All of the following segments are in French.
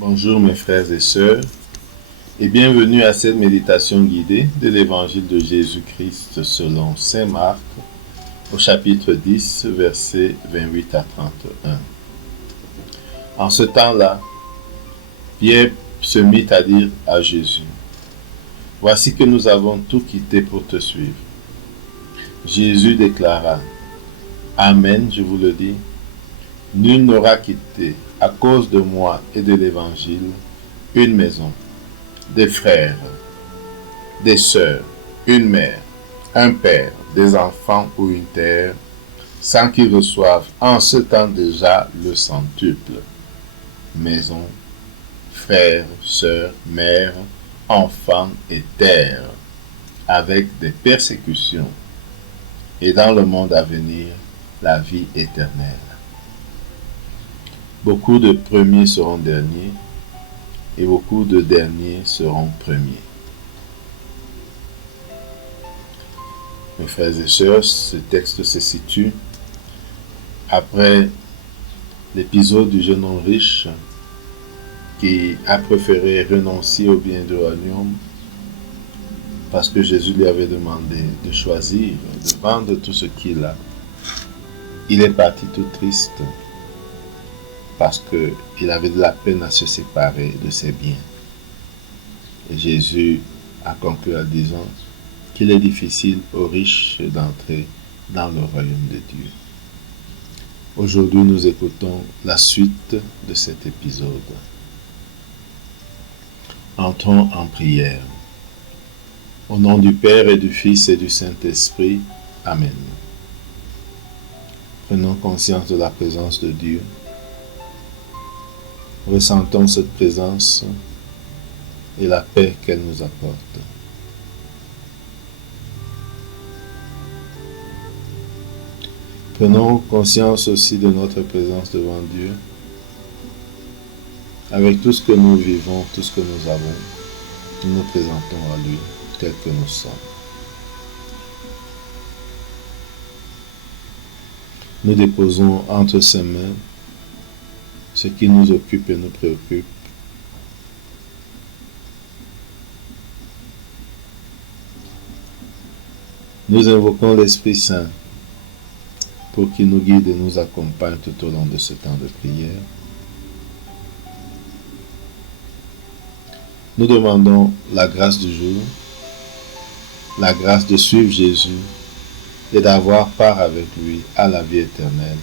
Bonjour mes frères et sœurs et bienvenue à cette méditation guidée de l'évangile de Jésus-Christ selon saint Marc au chapitre 10 versets 28 à 31. En ce temps-là, Pierre se mit à dire à Jésus: « Voici que nous avons tout quitté pour te suivre. » Jésus déclara: « Amen, je vous le dis, nul n'aura quitté à cause de moi et de l'évangile une maison, des frères, des sœurs, une mère, un père, des enfants ou une terre, sans qu'ils reçoivent en ce temps déjà le centuple. Maison, frères, sœurs, mères, enfants et terre, avec des persécutions, et dans le monde à venir, la vie éternelle. Beaucoup de premiers seront derniers, et beaucoup de derniers seront premiers. Mes frères et sœurs, ce texte se situe après l'épisode du jeune homme riche qui a préféré renoncer au bien du royaume parce que Jésus lui avait demandé de choisir, de vendre tout ce qu'il a. Il est parti tout triste parce qu'il avait de la peine à se séparer de ses biens. Et Jésus a conclu en disant qu'il est difficile aux riches d'entrer dans le royaume de Dieu. Aujourd'hui, nous écoutons la suite de cet épisode. Entrons en prière. Au nom du Père et du Fils et du Saint-Esprit. Amen. Prenons conscience de la présence de Dieu. Ressentons cette présence et la paix qu'elle nous apporte. Prenons conscience aussi de notre présence devant Dieu, avec tout ce que nous vivons, tout ce que nous avons, nous nous présentons à lui tel que nous sommes. Nous déposons entre ses mains ce qui nous occupe et nous préoccupe. Nous invoquons l'Esprit Saint pour qu'il nous guide et nous accompagne tout au long de ce temps de prière. Nous demandons la grâce du jour, la grâce de suivre Jésus et d'avoir part avec lui à la vie éternelle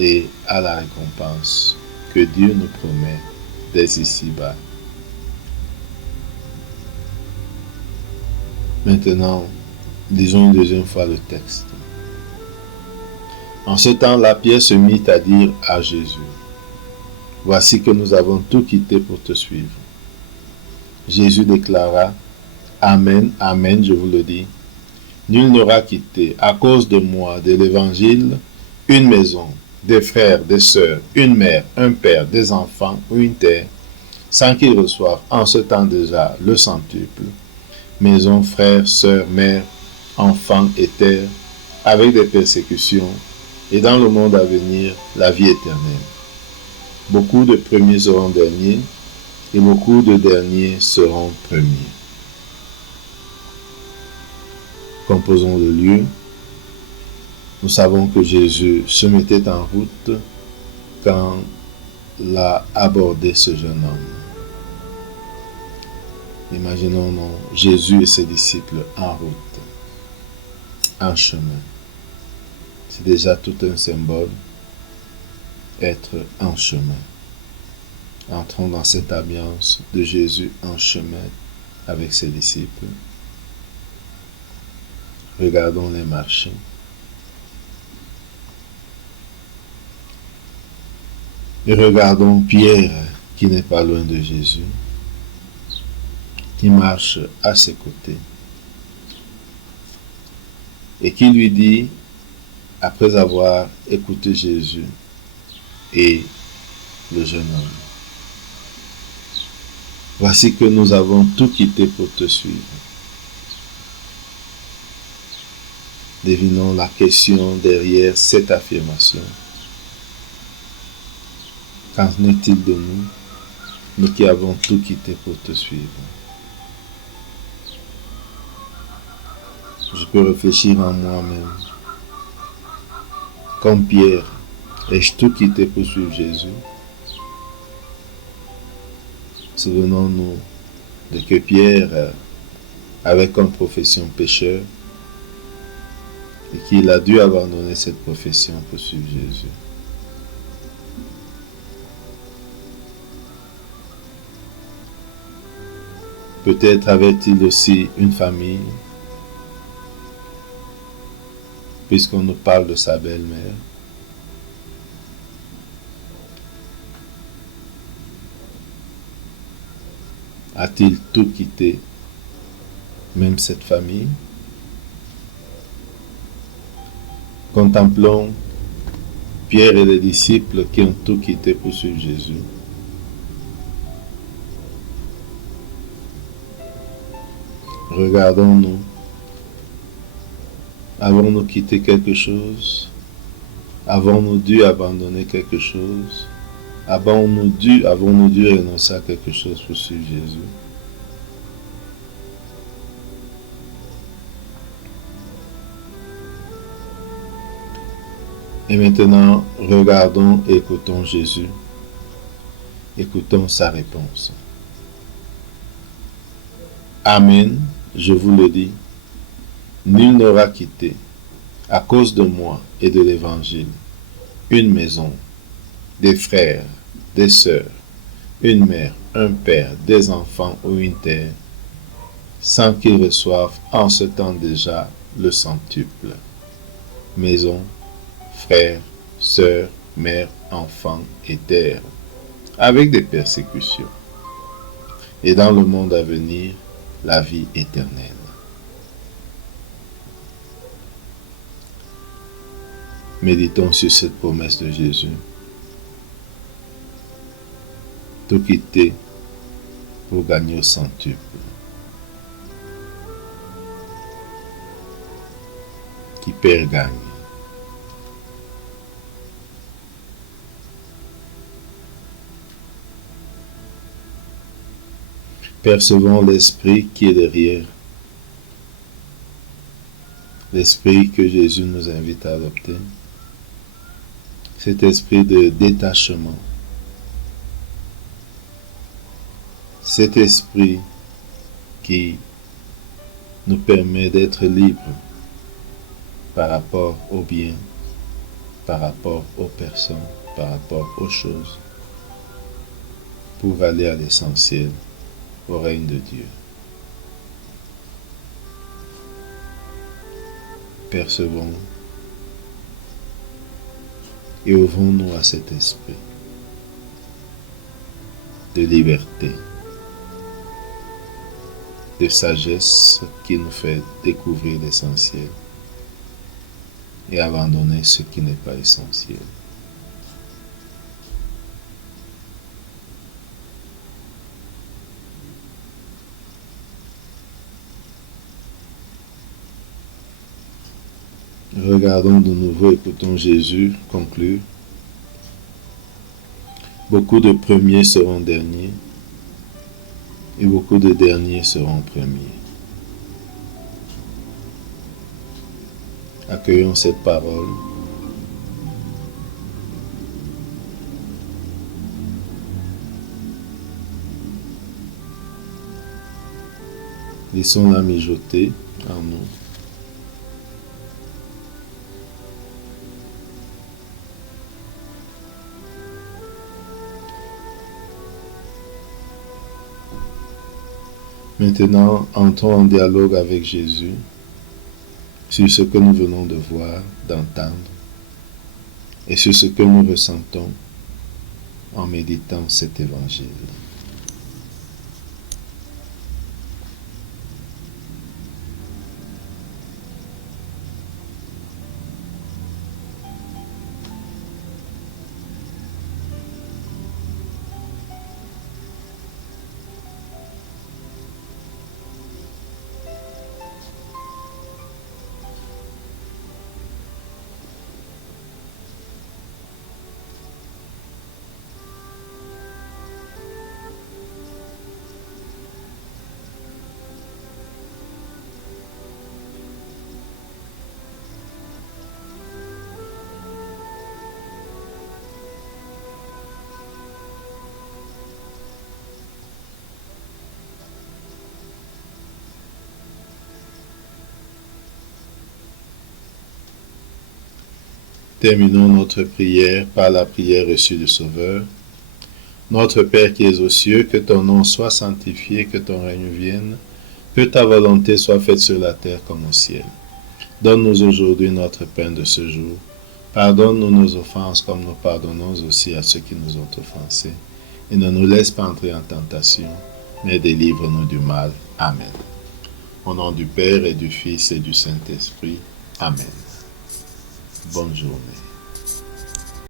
et à la récompense que Dieu nous promet dès ici-bas. Maintenant, lisons une deuxième fois le texte. En ce temps-là, Pierre se mit à dire à Jésus: « Voici que nous avons tout quitté pour te suivre. » Jésus déclara: « Amen, amen, je vous le dis, nul n'aura quitté à cause de moi, de l'évangile, une maison, des frères, des sœurs, une mère, un père, des enfants ou une terre, sans qu'ils reçoivent en ce temps déjà le centuple, maison, frères, sœurs, mères, enfants et terre, avec des persécutions, et dans le monde à venir, la vie éternelle. Beaucoup de premiers seront derniers, et beaucoup de derniers seront premiers. » Composons le lieu. Nous savons que Jésus se mettait en route quand l'a abordé ce jeune homme. Imaginons Jésus et ses disciples en route, en chemin. C'est déjà tout un symbole, être en chemin. Entrons dans cette ambiance de Jésus en chemin avec ses disciples. Regardons les marchés. Et regardons Pierre qui n'est pas loin de Jésus, qui marche à ses côtés et qui lui dit, après avoir écouté Jésus et le jeune homme: « Voici que nous avons tout quitté pour te suivre. » Devinons la question derrière cette affirmation. Qu'en est-il de nous? nous qui avons tout quitté pour te suivre. Je peux réfléchir en moi-même. Comme Pierre, ai-je tout quitté pour suivre Jésus? Souvenons-nous de que Pierre avait comme profession pécheur et qu'il a dû abandonner cette profession pour suivre Jésus. Peut-être avait-il aussi une famille, puisqu'on nous parle de sa belle-mère. A-t-il tout quitté, même cette famille? Contemplons Pierre et les disciples qui ont tout quitté pour suivre Jésus. Regardons-nous. Avons-nous quitté quelque chose? Avons-nous dû abandonner quelque chose? Avons-nous dû renoncer à quelque chose pour suivre Jésus? Et maintenant, regardons et écoutons Jésus. Écoutons sa réponse. Amen, je vous le dis, nul n'aura quitté, à cause de moi et de l'Évangile, une maison, des frères, des sœurs, une mère, un père, des enfants ou une terre, sans qu'ils reçoivent en ce temps déjà le centuple. Maison, frères, sœurs, mères, enfants et terre, avec des persécutions. Et dans le monde à venir, la vie éternelle. Méditons sur cette promesse de Jésus. Tout quitter pour gagner au centuple. Qui perd gagne. Percevons l'esprit qui est derrière. L'esprit que Jésus nous invite à adopter. Cet esprit de détachement. Cet esprit qui nous permet d'être libres par rapport aux biens, par rapport aux personnes, par rapport aux choses, pour aller à l'essentiel, au règne de Dieu. Percevons et ouvrons-nous à cet esprit de liberté, de sagesse qui nous fait découvrir l'essentiel et abandonner ce qui n'est pas essentiel. Regardons de nouveau, écoutons Jésus conclure. Beaucoup de premiers seront derniers et beaucoup de derniers seront premiers. Accueillons cette parole. Laissons-la mijoter en nous. Maintenant, entrons en dialogue avec Jésus sur ce que nous venons de voir, d'entendre, et sur ce que nous ressentons en méditant cet évangile. Terminons notre prière par la prière reçue du Sauveur. Notre Père qui es aux cieux, que ton nom soit sanctifié, que ton règne vienne, que ta volonté soit faite sur la terre comme au ciel. Donne-nous aujourd'hui notre pain de ce jour. Pardonne-nous nos offenses comme nous pardonnons aussi à ceux qui nous ont offensés. Et ne nous laisse pas entrer en tentation, mais délivre-nous du mal. Amen. Au nom du Père et du Fils et du Saint-Esprit. Amen. Bonne journée.